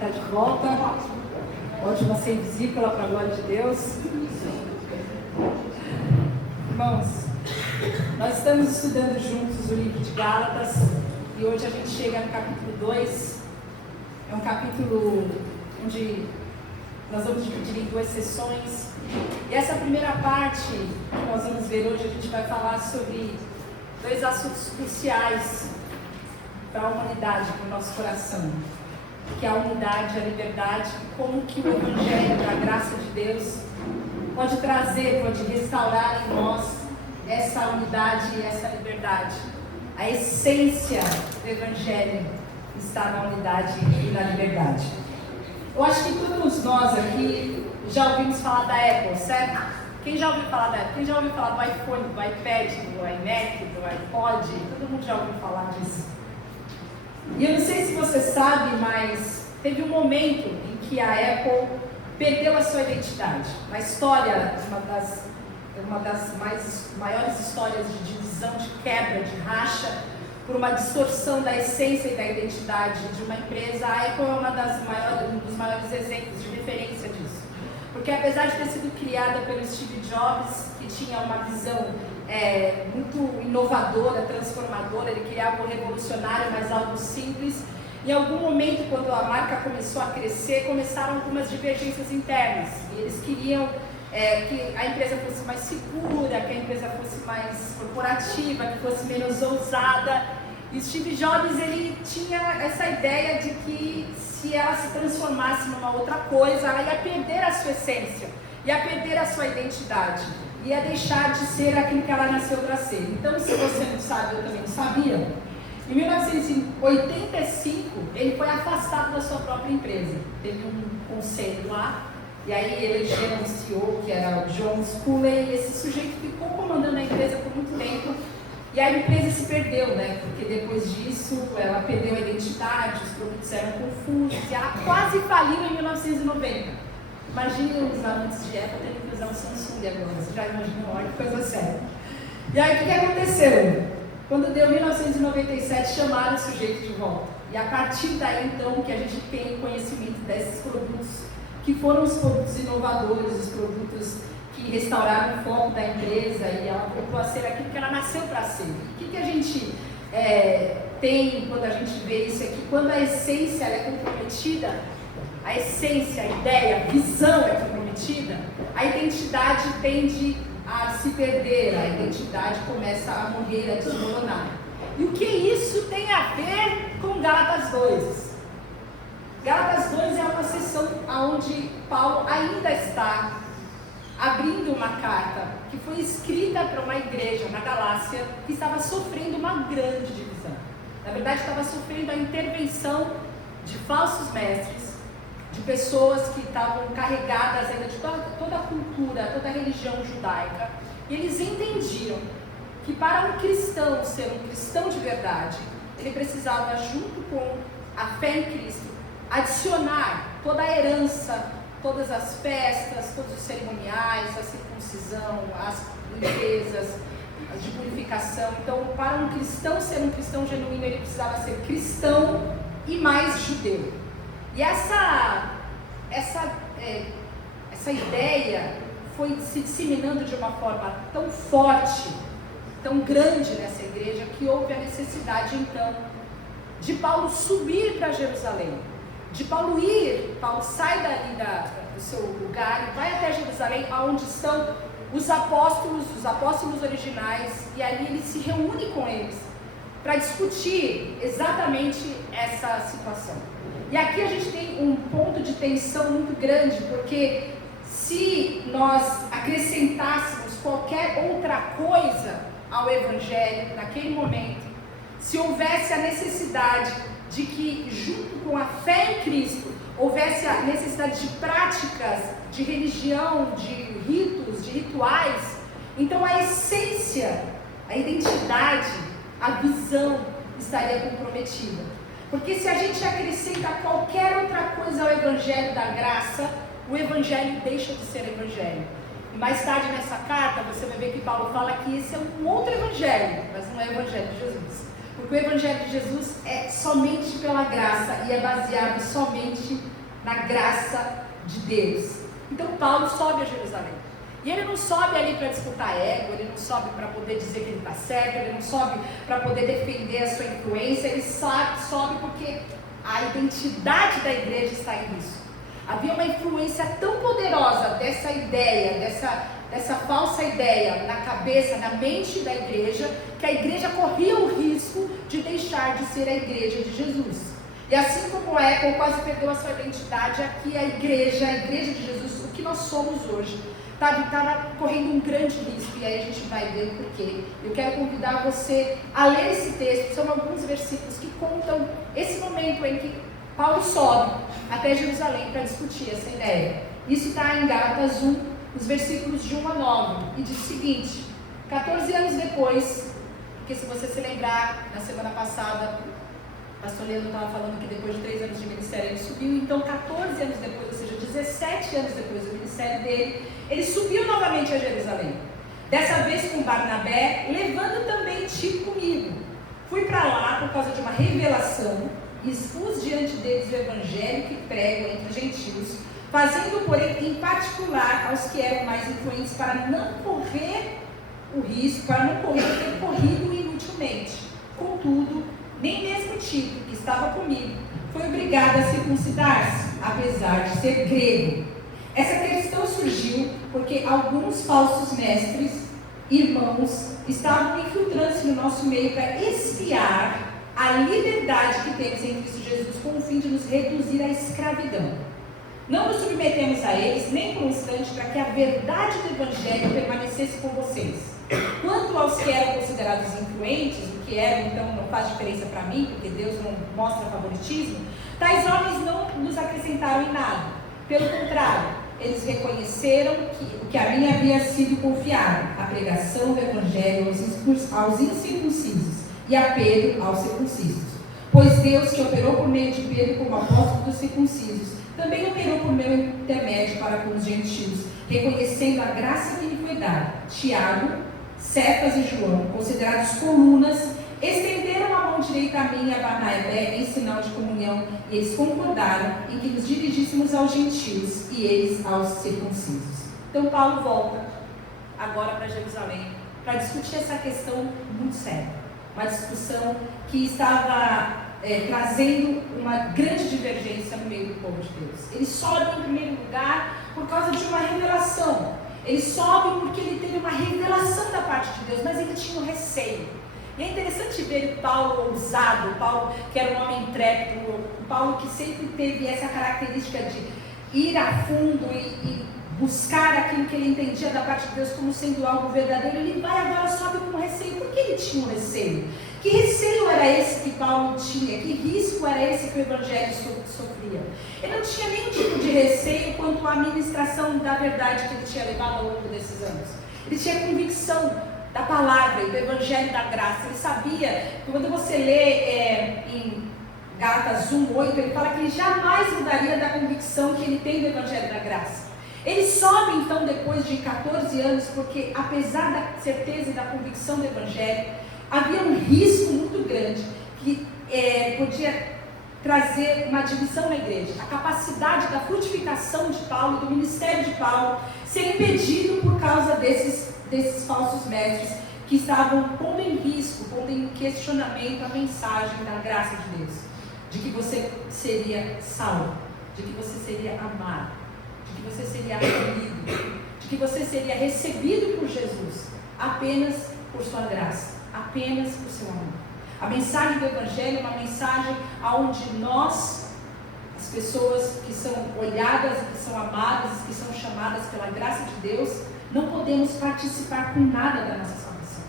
estar de volta. Ótima ser visível para a glória de Deus. Irmãos, nós estamos estudando juntos o livro de Gálatas e hoje a gente chega no capítulo 2. É um capítulo onde nós vamos dividir em duas sessões. E essa primeira parte que nós vamos ver hoje, a gente vai falar sobre dois assuntos cruciais para a humanidade, para o nosso coração, que é a unidade e a liberdade, como que o Evangelho da graça de Deus pode trazer, pode restaurar em nós essa unidade e essa liberdade. A essência do Evangelho está na unidade e na liberdade. Eu acho que todos nós aqui já ouvimos falar da Apple, certo? Quem já ouviu falar da Apple? Quem já ouviu falar do iPhone, do iPad, do iMac, do iPod? Todo mundo já ouviu falar disso. E eu não sei se você sabe, mas teve um momento em que a Apple perdeu a sua identidade. Na história, uma das maiores histórias de divisão, de quebra, de racha, por uma distorção da essência e da identidade de uma empresa, a Apple é um dos maiores exemplos de referência disso. Porque apesar de ter sido criada pelo Steve Jobs, que tinha uma visão muito inovadora, transformadora, ele queria algo revolucionário, mas algo simples. Em algum momento, quando a marca começou a crescer, começaram algumas divergências internas. E eles queriam que a empresa fosse mais segura, que a empresa fosse mais corporativa, que fosse menos ousada. E Steve Jobs, ele tinha essa ideia de que se ela se transformasse numa outra coisa, ela ia perder a sua essência, ia perder a sua identidade, ia deixar de ser aquilo que ela nasceu para ser. Então, se você não sabe, eu também não sabia, em 1985, ele foi afastado da sua própria empresa. Teve um conselho lá, e aí elegeram um CEO, que era o John Sculley, e esse sujeito ficou comandando a empresa por muito tempo, e a empresa se perdeu, né? Porque depois disso, ela perdeu a identidade, os produtos eram confusos, e ela quase faliu em 1990. Imaginem os amantes de Apple tendo que usar um Samsung agora, você já imaginou, olha que coisa séria. E aí, o que aconteceu? Quando deu 1997, chamaram o sujeito de volta. E a partir daí, então, que a gente tem conhecimento desses produtos, que foram os produtos inovadores, os produtos que restauraram o foco da empresa e ela voltou a ser aquilo que ela nasceu para ser. O que a gente tem quando a gente vê isso aqui? Quando a essência é comprometida, a essência, a ideia, a visão é comprometida, a identidade tende a se perder, a identidade começa a morrer, a desmoronar. E o que isso tem a ver com Gálatas 2? Gálatas 2 é uma sessão onde Paulo ainda está abrindo uma carta que foi escrita para uma igreja na Galácia que estava sofrendo uma grande divisão. Na verdade, estava sofrendo a intervenção de falsos mestres, de pessoas que estavam carregadas ainda de toda a cultura, toda a religião judaica. E eles entendiam que para um cristão ser um cristão de verdade, ele precisava, junto com a fé em Cristo, adicionar toda a herança, todas as festas, todos os cerimoniais, a circuncisão, as limpezas, as de purificação. Então, para um cristão ser um cristão genuíno, ele precisava ser cristão e mais judeu. E essa ideia foi se disseminando de uma forma tão forte, tão grande nessa igreja, que houve a necessidade, então, de Paulo subir para Jerusalém. De Paulo sai dali do seu lugar e vai até Jerusalém, onde estão os apóstolos originais, e ali ele se reúne com eles para discutir exatamente essa situação. E aqui a gente tem um ponto de tensão muito grande, porque se nós acrescentássemos qualquer outra coisa ao Evangelho naquele momento, se houvesse a necessidade de que, junto com a fé em Cristo, houvesse a necessidade de práticas, de religião, de ritos, de rituais, então a essência, a identidade, a visão estaria comprometida. Porque se a gente acrescenta qualquer outra coisa ao Evangelho da graça, o Evangelho deixa de ser Evangelho. E mais tarde nessa carta, você vai ver que Paulo fala que esse é um outro Evangelho, mas não é o Evangelho de Jesus. Porque o Evangelho de Jesus é somente pela graça e é baseado somente na graça de Deus. Então Paulo sobe a Jerusalém. E ele não sobe ali para disputar ego, ele não sobe para poder dizer que ele está certo, ele não sobe para poder defender a sua influência, ele sobe porque a identidade da igreja está em risco. Havia uma influência tão poderosa dessa ideia, dessa falsa ideia na cabeça, na mente da igreja, que a igreja corria o risco de deixar de ser a igreja de Jesus. E assim como a Apple quase perdeu a sua identidade, aqui a igreja de Jesus, o que nós somos hoje, estava correndo um grande risco, e aí a gente vai ver o porquê. Eu quero convidar você a ler esse texto, são alguns versículos que contam esse momento em que Paulo sobe até Jerusalém para discutir essa ideia. Isso está em Gálatas 1, nos versículos de 1 a 9, e diz o seguinte: 14 anos depois, porque se você se lembrar, na semana passada, o pastor Leandro estava falando que depois de 3 anos de ministério ele subiu, então 14 anos depois, ou seja, 17 anos depois do ministério dele, ele subiu novamente a Jerusalém. Dessa vez com Barnabé, levando também Tito comigo. Fui para lá por causa de uma revelação, e expus diante deles o evangelho que prego entre os gentios, fazendo, porém, em particular aos que eram mais influentes, para não correr o risco, para não correr o ter corrido inutilmente. Contudo, nem mesmo Tito, que estava comigo, foi obrigado a circuncidar-se, apesar de ser grego. Essa questão surgiu porque alguns falsos mestres, irmãos, estavam infiltrando-se no nosso meio para espiar a liberdade que temos em Cristo Jesus, com o fim de nos reduzir à escravidão. Não nos submetemos a eles, nem por um instante, para que a verdade do Evangelho permanecesse com vocês. Quanto aos que eram considerados influentes, o que eram, então, não faz diferença para mim, porque Deus não mostra favoritismo, tais homens não nos acrescentaram em nada. Pelo contrário, eles reconheceram que o que a mim havia sido confiado, a pregação do Evangelho aos incircuncisos, e a Pedro aos circuncisos. Pois Deus, que operou por meio de Pedro como apóstolo dos circuncisos, também operou por meu intermédio para com os gentios, reconhecendo a graça que lhe foi dada. Tiago, Cefas e João, considerados colunas, estenderam a mão direita a mim e a Barnabé em sinal de comunhão, e eles concordaram em que nos dirigíssemos aos gentios e eles aos circuncisos. Então Paulo volta agora para Jerusalém para discutir essa questão muito séria. Uma discussão que estava trazendo uma grande divergência no meio do povo de Deus. Ele sobe em primeiro lugar por causa de uma revelação. Ele sobe porque ele teve uma revelação da parte de Deus, mas ele tinha um receio. E é interessante ver Paulo ousado, Paulo que era um homem intrépido, Paulo que sempre teve essa característica de ir a fundo e buscar aquilo que ele entendia da parte de Deus como sendo algo verdadeiro. Ele vai agora, sobe com receio. Por que ele tinha um receio? Que receio era esse que Paulo tinha? Que risco era esse que o Evangelho sofria? Ele não tinha nenhum tipo de receio quanto à administração da verdade que ele tinha levado ao longo desses anos. Ele tinha convicção da palavra e do Evangelho da graça. Ele sabia, quando você lê em Gálatas 1:8, ele fala que ele jamais mudaria da convicção que ele tem do Evangelho da graça. Ele sobe então depois de 14 anos, porque apesar da certeza e da convicção do Evangelho, havia um risco muito grande que podia trazer uma divisão na igreja. A capacidade da frutificação de Paulo, do ministério de Paulo, ser impedido por causa desses falsos mestres que estavam pondo em risco, pondo em questionamento a mensagem da graça de Deus, de que você seria salvo, de que você seria amado, de que você seria acolhido, de que você seria recebido por Jesus apenas por sua graça, apenas por seu amor. A mensagem do Evangelho é uma mensagem onde nós, as pessoas que são olhadas, que são amadas, que são chamadas pela graça de Deus, não podemos participar com nada da nossa salvação.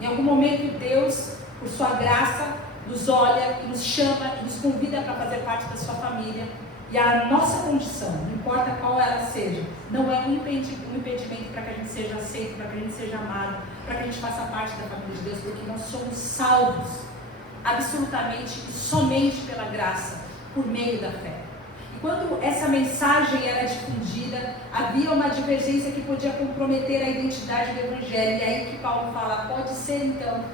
Em algum momento Deus, por sua graça, nos olha e nos chama e nos convida para fazer parte da sua família. E a nossa condição, não importa qual ela seja, não é um impedimento para que a gente seja aceito, para que a gente seja amado, para que a gente faça parte da família de Deus, porque nós somos salvos absolutamente e somente pela graça, por meio da fé. E quando essa mensagem era difundida, havia uma divergência que podia comprometer a identidade do Evangelho. E aí que Paulo fala, pode ser então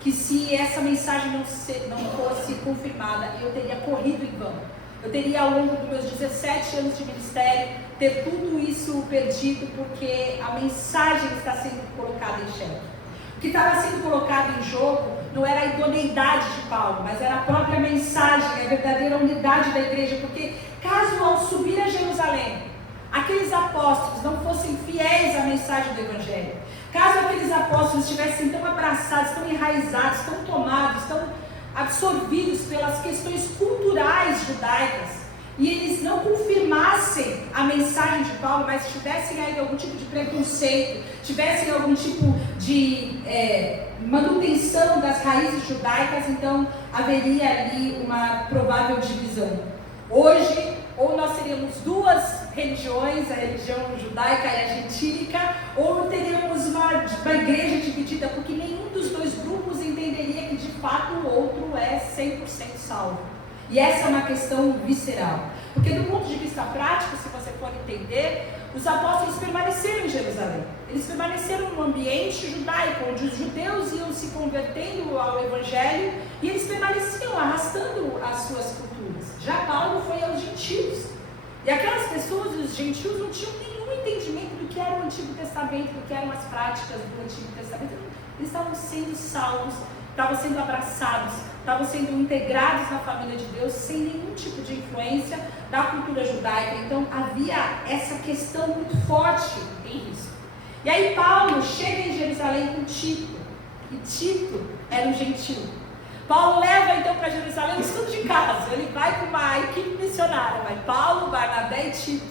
que se essa mensagem não fosse confirmada, eu teria corrido em vão. Eu teria, ao longo dos meus 17 anos de ministério, ter tudo isso perdido, porque a mensagem está sendo colocada em xeque. O que estava sendo colocado em jogo não era a idoneidade de Paulo, mas era a própria mensagem, a verdadeira unidade da igreja, porque caso ao subir a Jerusalém, aqueles apóstolos não fossem fiéis à mensagem do Evangelho, caso aqueles apóstolos estivessem tão abraçados, tão enraizados, tão tomados, tão absorvidos pelas questões culturais judaicas, e eles não confirmassem a mensagem de Paulo, mas tivessem aí algum tipo de preconceito, tivessem algum tipo de manutenção das raízes judaicas, então haveria ali uma provável divisão. Hoje, ou nós teríamos duas religiões, a religião judaica e a gentílica, ou teríamos uma igreja dividida, porque nenhum dos dois grupos entenderia que de fato o outro é 100% salvo. E essa é uma questão visceral, porque do ponto de vista prático, se você for entender, os apóstolos permaneceram em Jerusalém, eles permaneceram no ambiente judaico, onde os judeus iam se convertendo ao Evangelho, e eles permaneciam arrastando as suas culturas. Já Paulo foi aos gentios, e aquelas pessoas, os gentios, não tinham nenhum entendimento do que era o Antigo Testamento, do que eram as práticas do Antigo Testamento. Eles estavam sendo salvos, estavam sendo abraçados, estavam sendo integrados na família de Deus, sem nenhum tipo de influência da cultura judaica. Então havia essa questão muito forte em isso. E aí Paulo chega em Jerusalém com Tito, e Tito era um gentio. Paulo leva então para Jerusalém um estudo de caso, ele vai com uma equipe missionária, vai Paulo, Barnabé e Tito.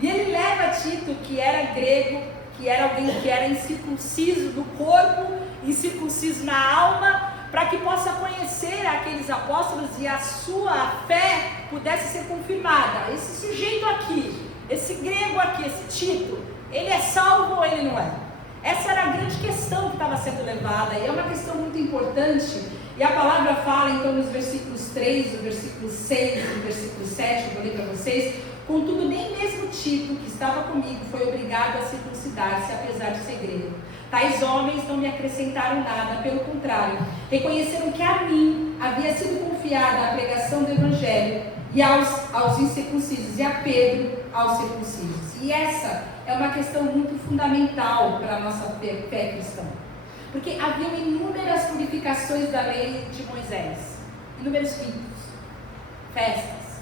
E ele leva Tito, que era grego, que era alguém que era incircunciso no corpo, incircunciso na alma, para que possa conhecer aqueles apóstolos e a sua fé pudesse ser confirmada. Esse sujeito aqui, esse grego aqui, esse Tito, ele é salvo ou ele não é? Essa era a grande questão que estava sendo levada, e é uma questão muito importante, e a palavra fala então nos versículos 3, no versículo 6, no versículo 7, eu vou ler para vocês: contudo, nem mesmo Tito, que estava comigo, foi obrigado a circuncidar-se, apesar de ser grego. Tais homens não me acrescentaram nada, pelo contrário, reconheceram que a mim havia sido confiada a pregação do Evangelho, e aos incircuncisos, e a Pedro aos circuncisos. E essa é uma questão muito fundamental para a nossa fé cristã, porque haviam inúmeras purificações da lei de Moisés, inúmeros ritos, festas,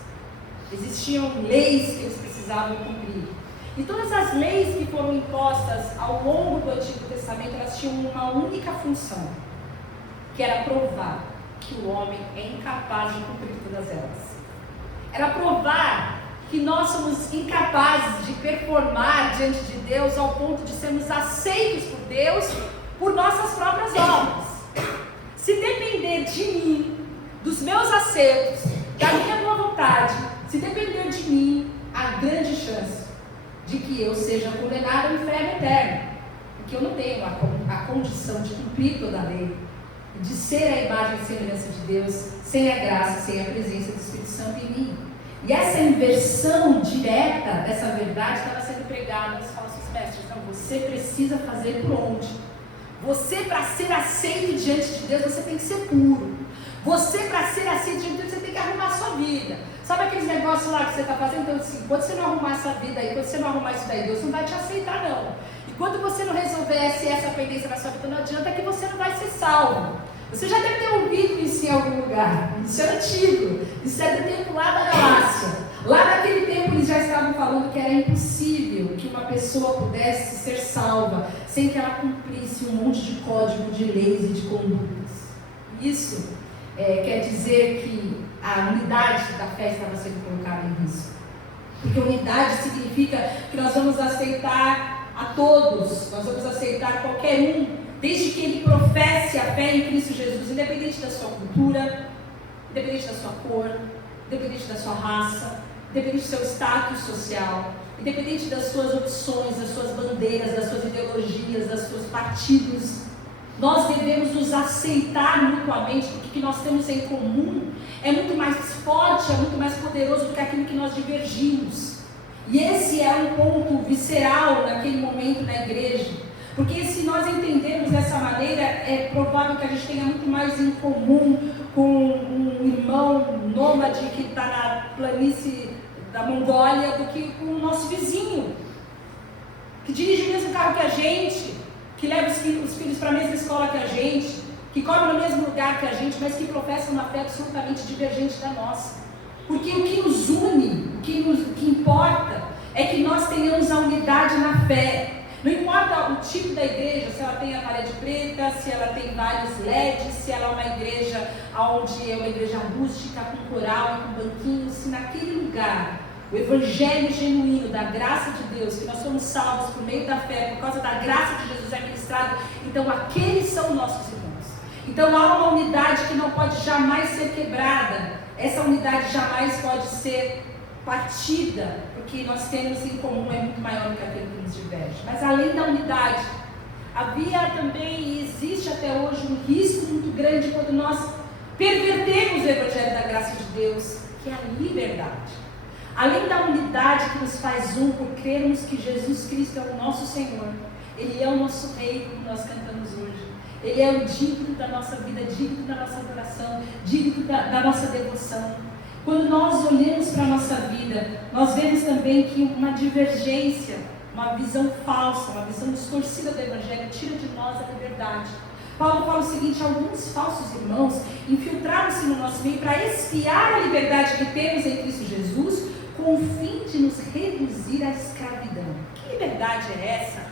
existiam leis que eles precisavam cumprir. E todas as leis que foram impostas ao longo do Antigo Testamento, elas tinham uma única função, que era provar que o homem é incapaz de cumprir todas elas. Era provar que nós somos incapazes de performar diante de Deus ao ponto de sermos aceitos por Deus por nossas próprias obras. Se depender de mim, dos meus acertos, da minha boa vontade, se depender de mim, há grande chance de que eu seja condenado ao inferno eterno, porque eu não tenho a condição de cumprir toda a lei, de ser a imagem e semelhança de Deus, sem a graça, sem a presença do Espírito Santo em mim. E essa inversão direta dessa verdade estava sendo pregada aos falsos mestres. Então, você precisa fazer por onde? Você, para ser aceito diante de Deus, você tem que ser puro. Você, para ser aceito diante de Deus, você tem que arrumar a sua vida. Sabe aqueles negócios lá que você está fazendo? Então, assim, quando você não arrumar essa vida aí, quando você não arrumar isso daí, Deus não vai te aceitar, não. E quando você não resolver essa pendência na sua vida, não adianta, que você não vai ser salvo. Você já deve ter ouvido isso em algum lugar. Isso é antigo. Isso é do tempo lá da Galácia. Lá naquele tempo eles já estavam falando que era impossível que uma pessoa pudesse ser salva sem que ela cumprisse um monte de código de leis e de condutas. Isso quer dizer que a unidade da fé estava sendo colocada em risco. Porque unidade significa que nós vamos aceitar a todos, nós vamos aceitar qualquer um, desde que ele professe a fé em Cristo Jesus, independente da sua cultura, independente da sua cor, independente da sua raça, independente do seu status social, independente das suas opções, das suas bandeiras, das suas ideologias, dos seus partidos. Nós devemos nos aceitar mutuamente, porque o que nós temos em comum é muito mais forte, é muito mais poderoso do que aquilo que nós divergimos. E esse é um ponto visceral naquele momento na igreja. Porque se nós entendermos dessa maneira, é provável que a gente tenha muito mais em comum com um irmão nômade que está na planície da Mongólia do que com o nosso vizinho, que dirige o mesmo carro que a gente, que leva os filhos para a mesma escola que a gente, que come no mesmo lugar que a gente, mas que professa uma fé absolutamente divergente da nossa. Porque o que nos une, o que importa, é que nós tenhamos a unidade na fé. Não importa o tipo da igreja, se ela tem a parede preta, se ela tem vários LEDs, se ela é uma igreja onde é uma igreja rústica, com coral e com banquinhos, se naquele lugar o evangelho genuíno da graça de Deus, que nós somos salvos por meio da fé, por causa da graça de Jesus é ministrado, então aqueles são nossos irmãos. Então há uma unidade que não pode jamais ser quebrada, essa unidade jamais pode ser partida, porque nós temos em comum é muito maior do que aquele que nos diverge. Mas além da unidade, havia também e existe até hoje um risco muito grande quando nós pervertemos o evangelho da graça de Deus, que é a liberdade. Além da unidade que nos faz um por crermos que Jesus Cristo é o nosso Senhor, Ele é o nosso Rei, como nós cantamos hoje. Ele é o digno da nossa vida, digno da nossa adoração, digno da nossa devoção. Quando nós olhamos para a nossa vida, nós vemos também que uma divergência, uma visão falsa, uma visão distorcida do Evangelho tira de nós a liberdade. Paulo fala o seguinte: alguns falsos irmãos infiltraram-se no nosso meio para espiar a liberdade que temos em Cristo Jesus, com o fim de nos reduzir à escravidão. Que liberdade é essa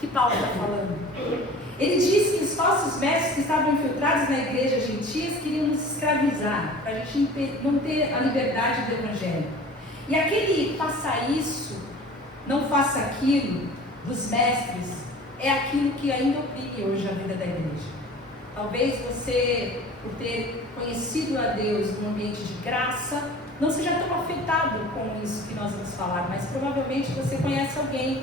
que Paulo está falando? Ele diz que os falsos mestres que estavam infiltrados na igreja gentias queriam nos escravizar, para a gente não ter a liberdade do Evangelho. E aquele faça isso, não faça aquilo, dos mestres, é aquilo que ainda oprime hoje a vida da igreja. Talvez você, por ter conhecido a Deus num ambiente de graça, não seja tão afetado com isso que nós vamos falar, mas provavelmente você conhece alguém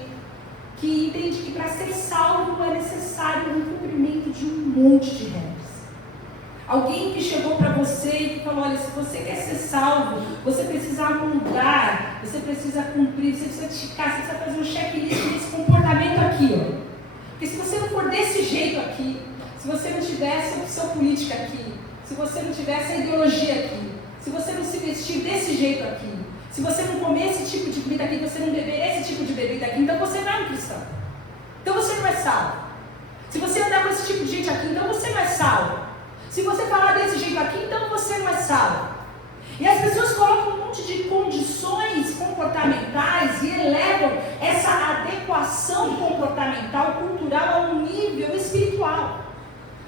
que entende que para ser salvo é necessário um cumprimento de um monte de regras. Alguém que chegou para você e falou: olha, se você quer ser salvo, você precisa mudar, você precisa cumprir, você precisa ticar, você precisa fazer um checklist desse comportamento aqui, ó. Porque se você não for desse jeito aqui, se você não tiver essa opção política aqui, se você não tiver essa ideologia aqui, se você não se vestir desse jeito aqui, se você não comer esse tipo de comida aqui, você não beber esse tipo de bebida aqui, então você não é um cristão. Então você não é salvo. Se você andar com esse tipo de gente aqui, então você não é salvo. Se você falar desse jeito aqui, então você não é salvo. E as pessoas colocam um monte de condições comportamentais e elevam essa adequação comportamental, cultural, a um nível espiritual.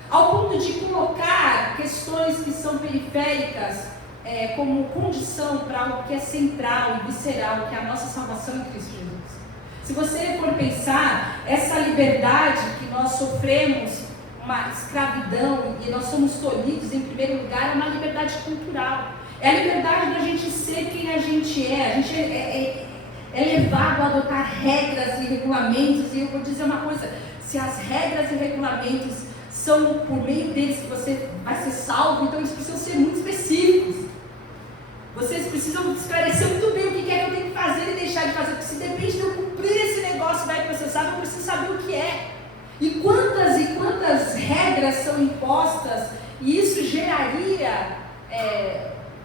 Ao ponto de colocar questões que são periféricas como condição para algo que é central e visceral, que é a nossa salvação em Cristo Jesus. Se você for pensar, essa liberdade que nós sofremos, uma escravidão, e nós somos tolhidos em primeiro lugar, é uma liberdade cultural. É a liberdade da gente ser quem a gente é. A gente é levado a adotar regras e regulamentos, e eu vou dizer uma coisa: se as regras e regulamentos são por meio deles que você vai ser salvo, então eles precisam ser muito específicos. Vocês precisam esclarecer muito bem o que é que eu tenho que fazer e deixar de fazer, porque se depende de eu cumprir esse negócio daí que você sabe, eu preciso saber o que é. E quantas regras são impostas, e isso geraria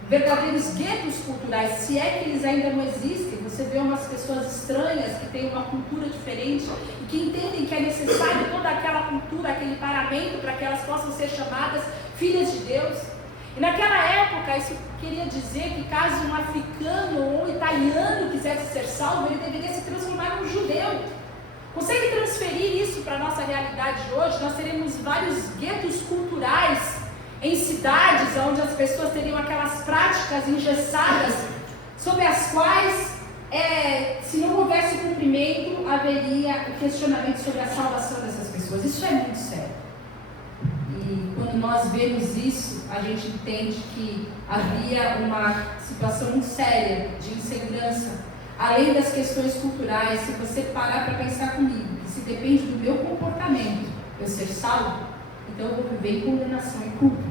verdadeiros guetos culturais, se é que eles ainda não existem. Você vê umas pessoas estranhas que têm uma cultura diferente e que entendem que é necessário toda aquela cultura, aquele paramento para que elas possam ser chamadas filhas de Deus. E naquela época, isso queria dizer que caso um africano ou um italiano quisesse ser salvo, ele deveria se transformar num judeu. Consegue transferir isso para a nossa realidade de hoje? Nós teremos vários guetos culturais em cidades onde as pessoas teriam aquelas práticas engessadas sobre as quais, se não houvesse cumprimento, haveria o questionamento sobre a salvação dessas pessoas. Isso é muito sério. E quando nós vemos isso, a gente entende que havia uma situação muito séria de insegurança. Além das questões culturais, se você parar para pensar comigo, que se depende do meu comportamento eu ser salvo, então eu vou viver em condenação e culpa.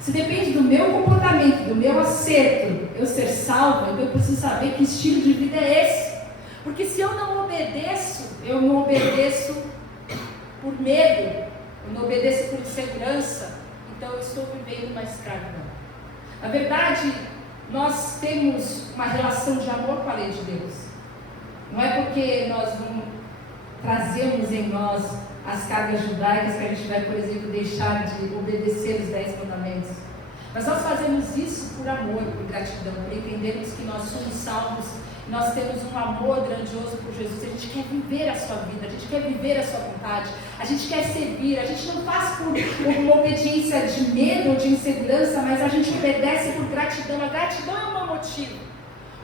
Se depende do meu comportamento, do meu acerto, eu ser salvo, então eu preciso saber que estilo de vida é esse. Porque se eu não obedeço por medo, eu não obedeço por insegurança, então eu estou vivendo uma escravidão. Na verdade, nós temos uma relação de amor com a lei de Deus. Não é porque nós não trazemos em nós as cargas judaicas que a gente vai, por exemplo, deixar de obedecer os 10 mandamentos. Mas nós fazemos isso por amor, por gratidão, por entendermos que nós somos salvos, nós temos um amor grandioso por Jesus, a gente quer viver a sua vida, a gente quer viver a sua vontade, a gente quer servir, a gente não faz por uma obediência de medo ou de insegurança, mas a gente obedece por gratidão. A gratidão é o meu motivo,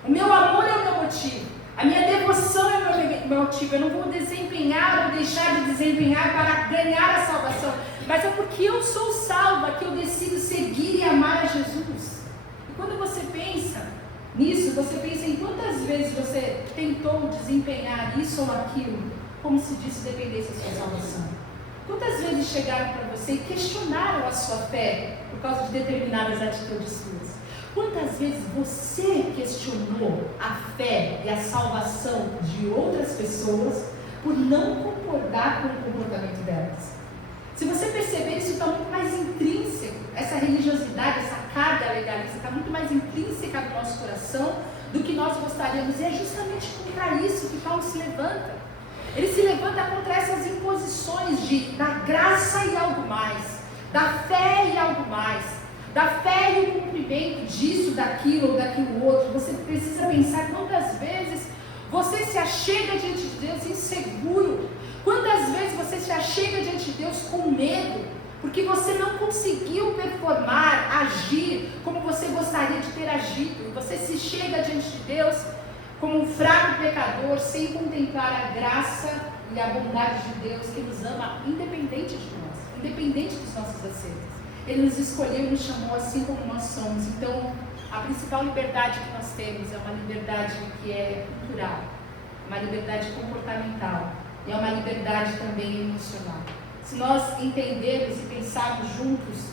o meu amor é o meu motivo, a minha devoção é o meu motivo. Eu não vou desempenhar ou deixar de desempenhar para ganhar a salvação, mas é porque eu sou salva que eu decido seguir e amar a Jesus. E quando você pensa nisso, você pensa em quantas vezes você tentou desempenhar isso ou aquilo, como se disso dependesse da sua salvação. Quantas vezes chegaram para você e questionaram a sua fé por causa de determinadas atitudes suas? Quantas vezes você questionou a fé e a salvação de outras pessoas por não concordar com o comportamento delas? Se você perceber, isso está muito mais intrínseco, essa religiosidade, essa carga legalista está muito mais intrínseca no nosso coração do que nós gostaríamos, e é justamente contra isso que Paulo se levanta. Ele se levanta contra essas imposições da graça e algo mais, da fé e algo mais, da fé e o cumprimento disso, daquilo ou daquilo outro. Você precisa pensar quantas vezes você se achega diante de Deus inseguro, quantas vezes você se achega diante de Deus com medo, porque você não conseguiu performar, agir como você gostaria de ter agido, e você se chega diante de Deus como um fraco pecador, sem contemplar a graça e a bondade de Deus, que nos ama independente de nós, independente dos nossos acertos. Ele nos escolheu e nos chamou assim como nós somos. Então, a principal liberdade que nós temos é uma liberdade que é cultural, uma liberdade comportamental, e é uma liberdade também emocional. Se nós entendermos e pensarmos juntos,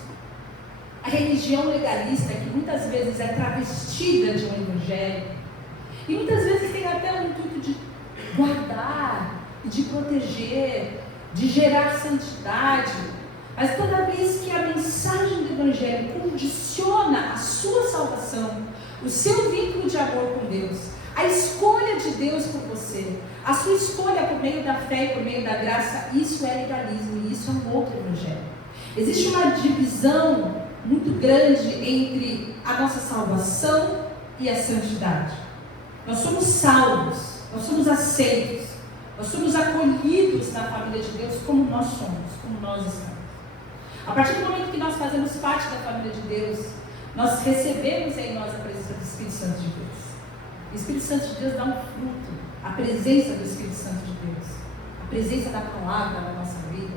a religião legalista, que muitas vezes é travestida de um evangelho, e muitas vezes tem até o intuito de guardar, de proteger, de gerar santidade, mas toda vez que a mensagem do evangelho condiciona a sua salvação, o seu vínculo de amor com Deus, a escolha de Deus por você, a sua escolha por meio da fé e por meio da graça, isso é legalismo e isso é um outro evangelho. Existe uma divisão muito grande entre a nossa salvação e a santidade. Nós somos salvos, nós somos aceitos, nós somos acolhidos na família de Deus como nós somos, como nós estamos. A partir do momento que nós fazemos parte da família de Deus, nós recebemos em nós a presença do Espírito Santo de Deus. O Espírito Santo de Deus dá um fruto, a presença do Espírito Santo de Deus, a presença da palavra na nossa vida,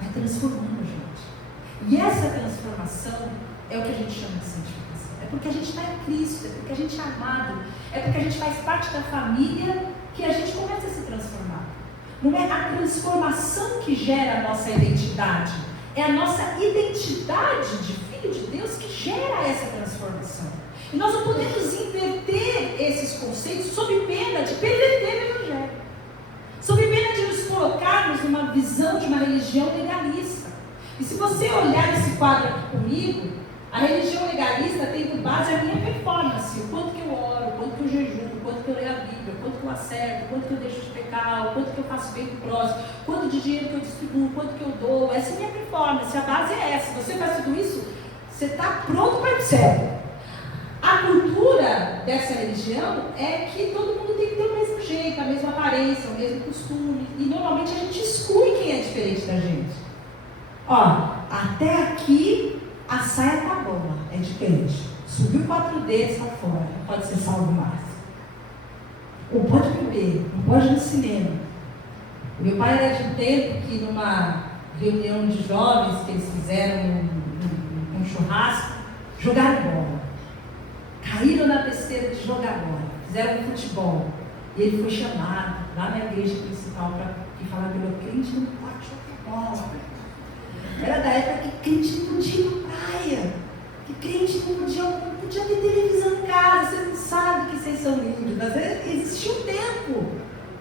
vai transformando a gente. E essa transformação é o que a gente chama de santificação. É porque a gente está em Cristo, é porque a gente é amado, é porque a gente faz parte da família que a gente começa a se transformar. Não é a transformação que gera a nossa identidade, é a nossa identidade de filho de Deus que gera essa transformação. E nós não podemos inverter esses conceitos sob pena de perverter o evangelho, sob pena de nos colocarmos numa visão de uma religião legalista. E se você olhar esse quadro aqui comigo, a religião legalista tem por base a minha performance, o quanto que eu oro, o quanto que eu jejuo, o quanto que eu leio a Bíblia, o quanto que eu acerto, o quanto que eu deixo de pecar, o quanto que eu faço bem pro próximo, quanto de dinheiro que eu distribuo, o quanto que eu dou. Essa é a minha performance, a base é essa. Você faz tudo isso, você está pronto para ir para o céu. A cultura dessa religião é que todo mundo tem que ter o mesmo jeito, a mesma aparência, o mesmo costume, e normalmente a gente exclui quem é diferente da gente. Ó, até aqui a saia tá boa, é diferente. Subiu 4 dedos para fora, não pode ser salvo mais. Ou pode beber, não pode ir no cinema. Meu pai era de um tempo que numa reunião de jovens que eles fizeram num churrasco, jogaram bola. Caíram na besteira de jogar bola, fizeram um futebol. E ele foi chamado lá na igreja principal para falar que o crente não pode jogar bola. Era da época que crente não podia ir na praia, que crente não podia ter televisão em casa. Vocês não sabem que vocês são lindos, mas existia um tempo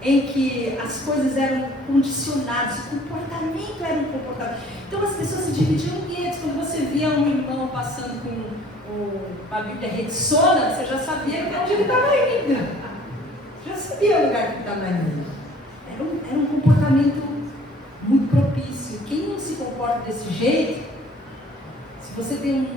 em que as coisas eram condicionadas, o comportamento era um comportamento. Então as pessoas se dividiam em guetos. Quando você via um irmão passando com a Bíblia Rexona, você já sabia para onde ele estava indo. Já sabia o lugar que estava indo. Era um comportamento muito propício. Quem não se comporta desse jeito, se você tem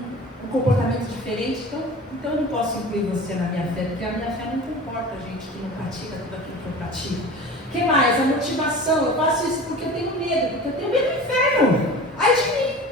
um comportamento diferente, então eu não posso incluir você na minha fé, porque a minha fé não comporta a gente que não pratica tudo aquilo que eu pratico. O que mais? A motivação. Eu faço isso porque eu tenho medo, porque eu tenho medo do inferno. Ai de mim!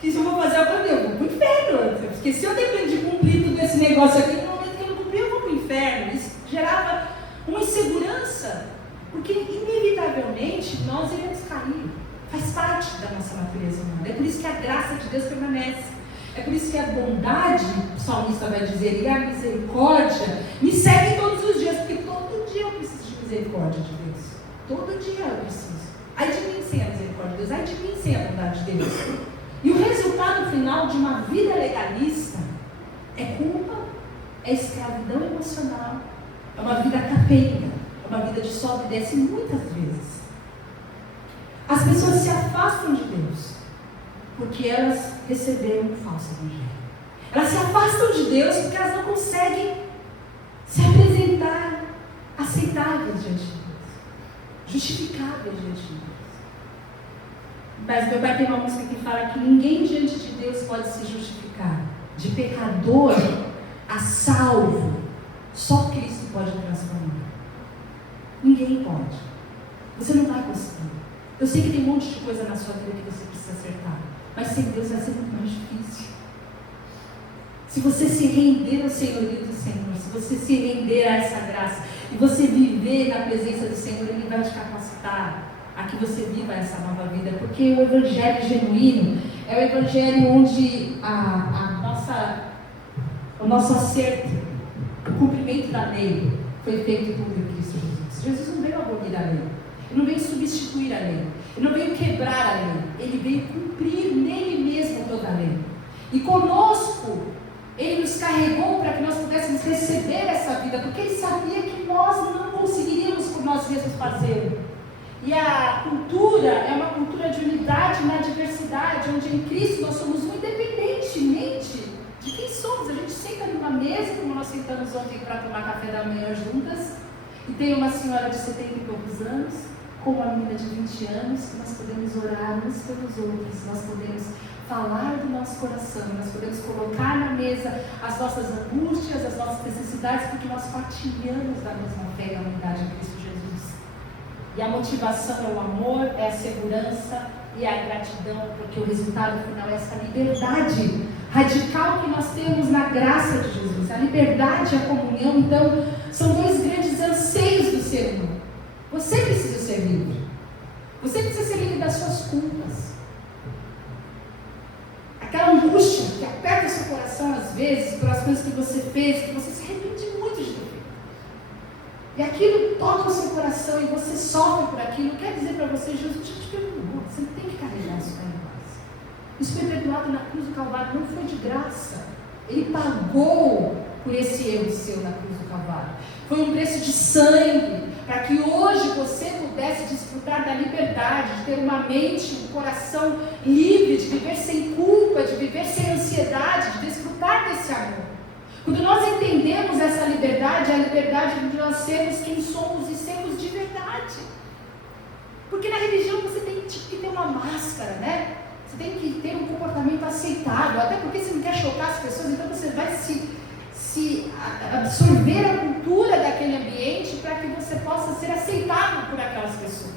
Que se eu vou fazer algo, eu vou para o inferno. Porque se eu depender de cumprir tudo esse negócio aqui, no momento que eu não cumprir, eu vou para o inferno. Isso gerava uma insegurança, porque inevitavelmente nós iremos cair. Faz parte da nossa natureza humana. É por isso que a graça de Deus permanece. É por isso que a bondade, o salmista vai dizer, e a misericórdia me seguem todos os dias, porque todo dia eu preciso de misericórdia de Deus. Todo dia eu preciso. Ai de mim sem a misericórdia de Deus, ai de mim sem a bondade de Deus. E o resultado final de uma vida legalista é culpa, é escravidão emocional, é uma vida capenga, é uma vida de sobe e desce muitas vezes. As pessoas se afastam de Deus porque elas receberam um falso evangelho. Elas se afastam de Deus porque elas não conseguem se apresentar aceitáveis diante de Deus, justificáveis diante de Deus. Mas meu pai tem uma música que fala que ninguém diante de Deus pode se justificar. De pecador a salvo, só Cristo pode transformar. Ninguém pode. Você não vai conseguir. Eu sei que tem um monte de coisa na sua vida que você precisa acertar, mas sem Deus vai ser muito mais difícil. Se você se render ao senhorio do Senhor, se você se render a essa graça, e você viver na presença do Senhor, Ele vai te capacitar a que você viva essa nova vida, porque o evangelho genuíno é o evangelho onde o nosso acerto, o cumprimento da lei foi feito por Cristo Jesus. Jesus não veio abolir a lei, Ele não veio substituir a lei, Ele não veio quebrar a lei, Ele veio cumprir nele mesmo toda a lei. E conosco, Ele nos carregou para que nós pudéssemos receber essa vida, porque Ele sabia que nós não conseguiríamos por nós mesmos fazê-lo. E a cultura é uma cultura de unidade na diversidade, onde em Cristo nós somos um independentemente de quem somos. A gente senta numa mesa, como nós sentamos ontem para tomar café da manhã juntas, e tem uma senhora de 70 e poucos anos, com uma menina de 20 anos, que nós podemos orar uns pelos outros, nós podemos falar do nosso coração, nós podemos colocar na mesa as nossas angústias, as nossas necessidades, porque nós partilhamos da mesma fé e da unidade em Cristo Jesus. E a motivação é o amor, é a segurança e a gratidão, porque o resultado final é essa liberdade radical que nós temos na graça de Jesus. A liberdade e a comunhão, então, são dois grandes anseios do ser humano. Você precisa ser livre. Você precisa ser livre das suas culpas. Aquela angústia que aperta o seu coração às vezes, pelas coisas que você fez, que você se arrepende muito de ter feito. E aquilo toca o seu coração e você sofre por aquilo. Quer dizer para você, Jesus te perdoou. Você não tem que carregar isso para em paz. Isso foi perdoado na cruz do Calvário, não foi de graça. Ele pagou por esse erro seu na cruz do Calvário. Foi um preço de sangue, para que hoje você pudesse desfrutar da liberdade, de ter uma mente, um coração livre, de viver sem culpa, de viver sem ansiedade, de desfrutar desse amor. Quando nós entendemos essa liberdade, é a liberdade de nós sermos quem somos e sermos de verdade. Porque na religião você tem que ter uma máscara, né? Você tem que ter um comportamento aceitável, até porque você não quer chocar as pessoas, então você vai se absorver a cultura daquele ambiente para que você possa ser aceitável por aquelas pessoas.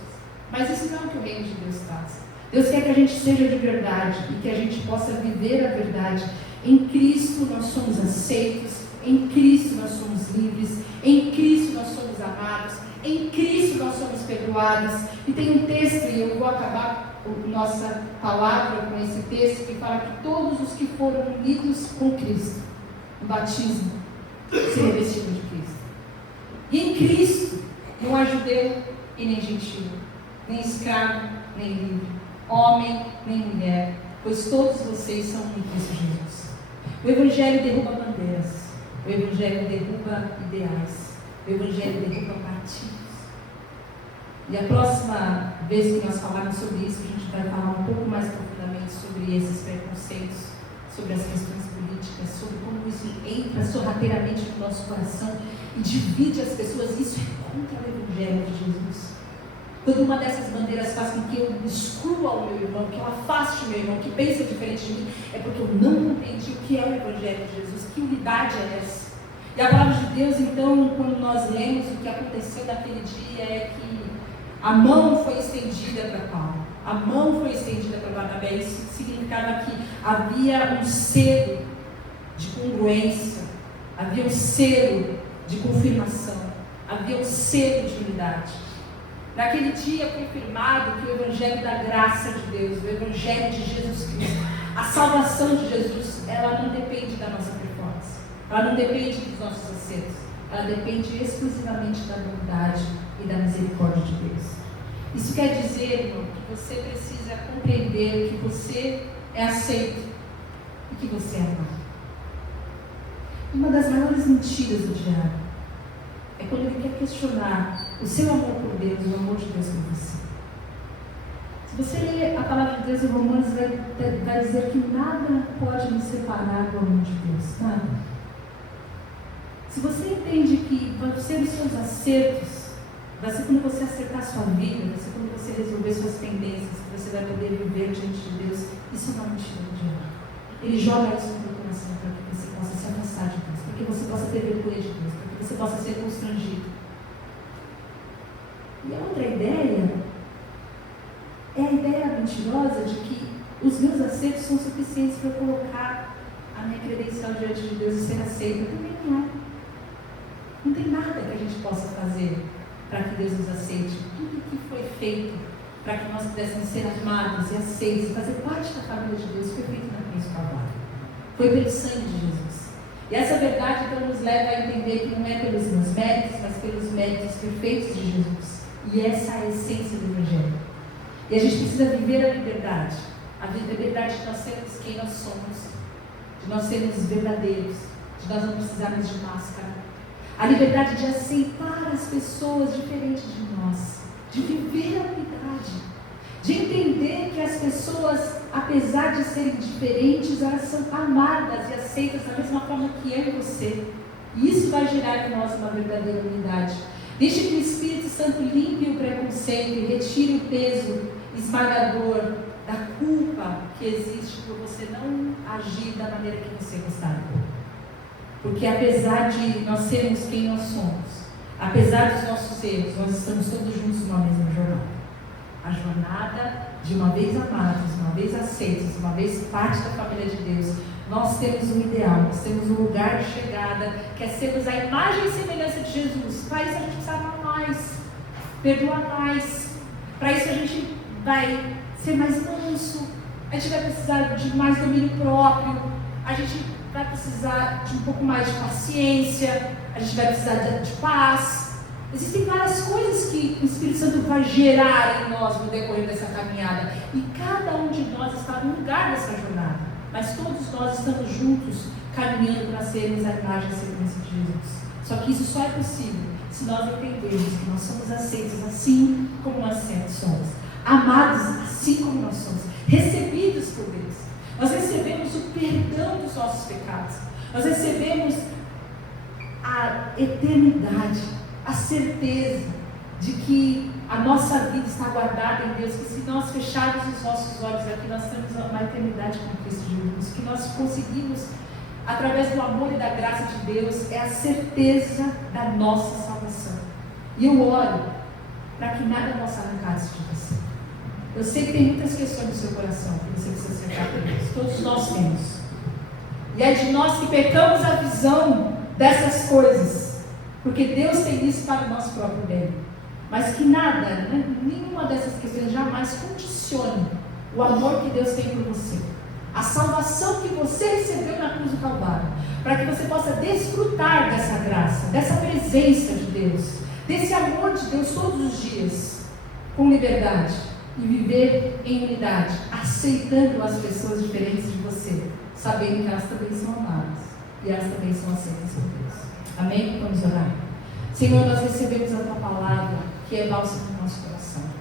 Mas isso não é o que o reino de Deus traz. Deus quer que a gente seja de verdade e que a gente possa viver a verdade. Em Cristo nós somos aceitos, em Cristo nós somos livres, em Cristo nós somos amados, em Cristo nós somos perdoados. E tem um texto, e eu vou acabar nossa palavra com esse texto, que fala que todos os que foram unidos com Cristo, o batismo, se revestiram de Cristo. E em Cristo não há judeu e nem gentil, nem escravo, nem livre, homem, nem mulher, pois todos vocês são um em Cristo Jesus. O Evangelho derruba bandeiras, o Evangelho derruba ideais, o Evangelho derruba partidos. E a próxima vez que nós falarmos sobre isso, a gente vai falar um pouco mais profundamente sobre esses preconceitos, sobre as questões políticas, sobre como isso entra sorrateiramente no nosso coração e divide as pessoas. Isso é contra o Evangelho de Jesus. Quando uma dessas bandeiras faz com que eu exclua o meu irmão, que eu afaste o meu irmão, que pensa diferente de mim, é porque eu não entendi o que é o Evangelho de Jesus, que unidade é essa. E a palavra de Deus, então, quando nós lemos o que aconteceu naquele dia, é que a mão foi estendida para Paulo, a mão foi estendida para Barnabé. Isso significava que havia um selo de congruência, havia um selo de confirmação, havia um selo de unidade. Naquele dia foi firmado que o Evangelho da graça de Deus, o Evangelho de Jesus Cristo, a salvação de Jesus, ela não depende da nossa performance, ela não depende dos nossos acertos, ela depende exclusivamente da bondade e da misericórdia de Deus. Isso quer dizer, irmão, que você precisa compreender que você é aceito e que você é amado. Uma das maiores mentiras do diabo é quando ele quer questionar o seu amor por Deus, o amor de Deus por você. Se você ler a palavra de Deus em Romanos, vai dizer que nada pode nos separar do amor de Deus, nada. Se você entende que vai ser os seus acertos, vai ser quando você acertar a sua vida, vai ser quando você resolver suas pendências, que você vai poder viver diante de Deus, isso é uma mentira do diabo. Ele joga isso no teu coração para que você possa se afastar de Deus, para que você possa ter vergonha de Deus, para que você possa ser constrangido. E a outra ideia é a ideia mentirosa de que os meus acertos são suficientes para colocar a minha credencial diante de Deus e ser aceita. Também não é. Não tem nada que a gente possa fazer para que Deus nos aceite. Tudo que foi feito para que nós pudéssemos ser amados e aceitos e fazer parte da família de Deus foi feito na cruz do Calvário. Foi pelo sangue de Jesus. E essa verdade então nos leva a entender que não é pelos meus méritos, mas pelos méritos perfeitos de Jesus. E essa é a essência do Evangelho. E a gente precisa viver a liberdade de nós sermos quem nós somos, de nós sermos verdadeiros, de nós não precisarmos de máscara, a liberdade de aceitar as pessoas diferentes de nós, de viver a unidade, de entender que as pessoas, apesar de serem diferentes, elas são amadas e aceitas da mesma forma que eu e você. E isso vai gerar em nós uma verdadeira unidade. Deixe que o Espírito Santo limpe o preconceito e retire o peso esmagador da culpa que existe por você não agir da maneira que você gostaria. Porque apesar de nós sermos quem nós somos, apesar dos nossos erros, nós estamos todos juntos numa mesma jornada. A jornada de uma vez amados, uma vez aceitos, uma vez parte da família de Deus. Nós temos um ideal, nós temos um lugar de chegada, que é sermos a imagem e semelhança de Jesus. Para isso a gente precisa amar mais, perdoar mais. Para isso a gente vai ser mais manso, a gente vai precisar de mais domínio próprio, a gente vai precisar de um pouco mais de paciência, a gente vai precisar de paz. Existem várias coisas que o Espírito Santo vai gerar em nós no decorrer dessa caminhada. E cada um de nós está no lugar dessa jornada. Mas todos nós estamos juntos, caminhando para sermos a imagem e semelhança de Jesus. Só que isso só é possível se nós entendermos que nós somos aceitos assim como nós somos. Amados assim como nós somos. Recebidos por Deus. Nós recebemos o perdão dos nossos pecados. Nós recebemos a eternidade, a certeza de que a nossa vida está guardada em Deus, que se nós fecharmos os nossos olhos aqui, nós temos uma eternidade com Cristo Jesus, que nós conseguimos, através do amor e da graça de Deus, é a certeza da nossa salvação. E eu oro para que nada possa arrancar isso de você. Eu sei que tem muitas questões no seu coração que você precisa acertar com Deus. Todos nós temos. E é de nós que pecamos a visão dessas coisas, porque Deus tem isso para o nosso próprio bem. Mas que nada, nenhuma dessas questões jamais condicione o amor que Deus tem por você, a salvação que você recebeu na cruz do Calvário, para que você possa desfrutar dessa graça, dessa presença de Deus, desse amor de Deus todos os dias, com liberdade, e viver em unidade, aceitando as pessoas diferentes de você, sabendo que elas também são amadas e elas também são aceitas por Deus. Amém? Vamos orar. Senhor, nós recebemos a Tua palavra, que é nosso coração.